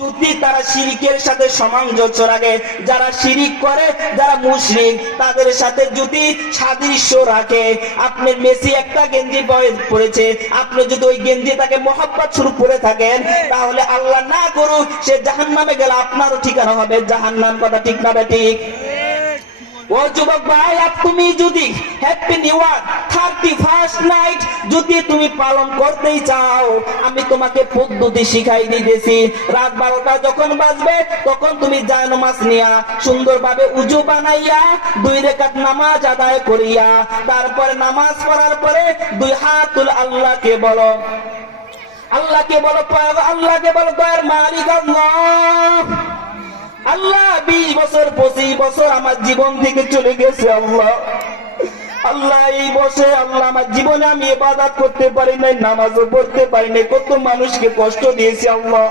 যদি তারা শিরিকের সাথে সামঞ্জস্য রাখে যারা শিরিক করে, যারা মুশরিক, তাদের সাথে যদি সাদৃশ্য রাখে। আপনার মেসি একটা গেঞ্জি পরেছে। আপনি যদি ওই গেঞ্জি তাকে মহাব্বত শুরু করে থাকেন, তাহলে আল্লাহ না করুক, সে জাহান নামে গেলে আপনারও ঠিকানা হবে। জাহান নাম কথা ঠিক না ঠিক? ও যুবক ভাই তুমি যদি happy new thirty first night যদি তুমি পালন করতেই চাও, আমি তোমাকে পদ্ধতি শিখাই দিতেছি। রাত বারোটা যখন বাজবে, তখন তুমি নামাজ নিয়া, সুন্দরভাবে উজু বানাইয়া, দুই রেখাত নামাজ আদায় করিয়া, তারপরে নামাজ পড়ার পরে দুই হাত তুলে আল্লাহকে বলো। আল্লাহকে বলো আল্লাহকে বলো, দয়ার মালিক আল্লাহ। আল্লাহ বিশ বছর, পঁচিশ বছর আমার জীবন থেকে চলে গেছে আল্লাহ। আল্লাহ, এই বসে আল্লাহ আমার জীবনে আমি এবাদাত করতে পারি নাই, নামাজও পড়তে পারি নাই, কত মানুষকে কষ্ট দিয়েছি আল্লাহ।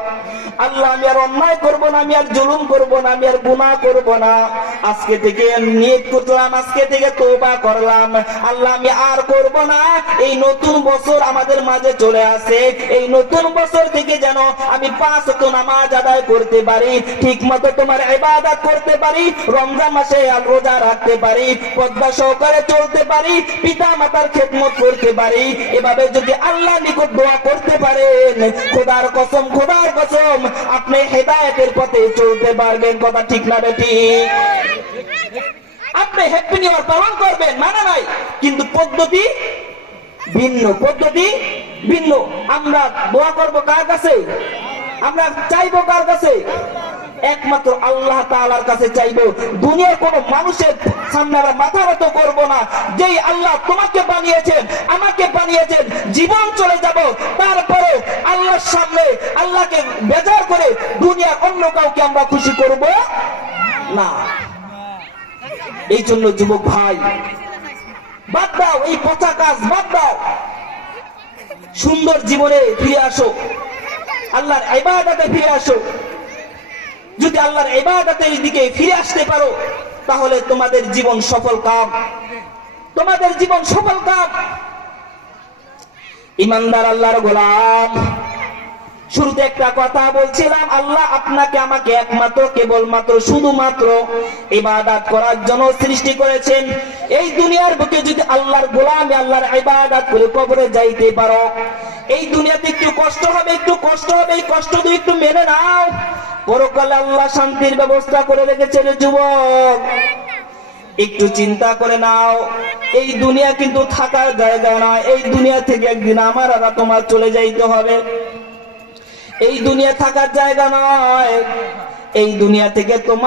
আল্লাহ, আমি আর অন্যায় করব না, আমি আর জুলুম করব না, আমি আর গুনাহ করব না। আজকে থেকে নিয়ত করলাম, আজকে থেকে তওবা করলাম। আল্লাহ, আমি আর করব না। এই নতুন বছর আমাদের মাঝে চলে আসে। এই নতুন বছর থেকে যেন আমি পাঁচ ওয়াক্ত নামাজ আদায় করতে পারি ঠিক মতো তোমার ইবাদত করতে পারি, রমজান মাসে আর রোজা রাখতে পারি, পদ্মা সহকারে চলতে পারি পিতা মাতার খেদমত করতে পারি। এভাবে যদি আল্লাহ নিকট দোয়া করতে পারেন, খোদার কসম খোদার কসম আপনি হেদায়েতের পথে চলতে পারবেন, কথা ঠিক না বেটি আপনি হ্যাপি নিউ পালন করবেন মানে নাই। কিন্তু পদ্ধতি ভিন্ন পদ্ধতি ভিন্ন। আমরা দোয়া করব কার কাছে? আমরা চাইব কার কাছে? একমাত্র আল্লাহ তাআলার কাছে চাইব। দুনিয়ার কোন মানুষের সামনে মাথা নত করব না। যেই আল্লাহ তোমাকে বানিয়েছেন, আমাকে বানিয়েছেন জীবন চলে যাব, তারপরে আল্লাহর সামনে আল্লাহকে বেজার করে দুনিয়ার অন্য কাউকে আমরা খুশি করব না। এই জন্য যুবক ভাই, বাদ দাও, এই পচা কাজ বাদ দাও। সুন্দর জীবনে ফিরে আসো, আল্লাহর ইবাদতে ফিরে আসো। যদি আল্লাহর ইবাদতের দিকে ফিরে আসতে পারো, তাহলে তোমাদের জীবন সফল কাম। তোমাদের জীবন সফল কাম। ইমানদার আল্লাহর গোলাম। শুরুতে একটা কথা বলছিলাম, আল্লাহ আপনাকে আমাকে একমাত্র, কেবলমাত্র, শুধুমাত্র ইবাদত করার জন্য সৃষ্টি করেছেন। এই দুনিয়ার বুকে যদি আল্লাহর গোলাম, আল্লাহর ইবাদত করে কবরে যাইতে পারো, এই দুনিয়াতে একটু কষ্ট হবে, একটু কষ্ট হবে, এই কষ্ট তুমি একটু মেনে নাও। পরকালে আল্লাহ শান্তির ব্যবস্থা করে রেখেছেন যুবক। একটু চিন্তা করে নাও। এই দুনিয়া কিন্তু থাকার জায়গা নয়। এই দুনিয়া থেকে একদিন আমার আর তোমার চলে যাইতে হবে। এই দুনিয়া থাকার জায়গা নয়। এই দুনিয়া থেকে তোমার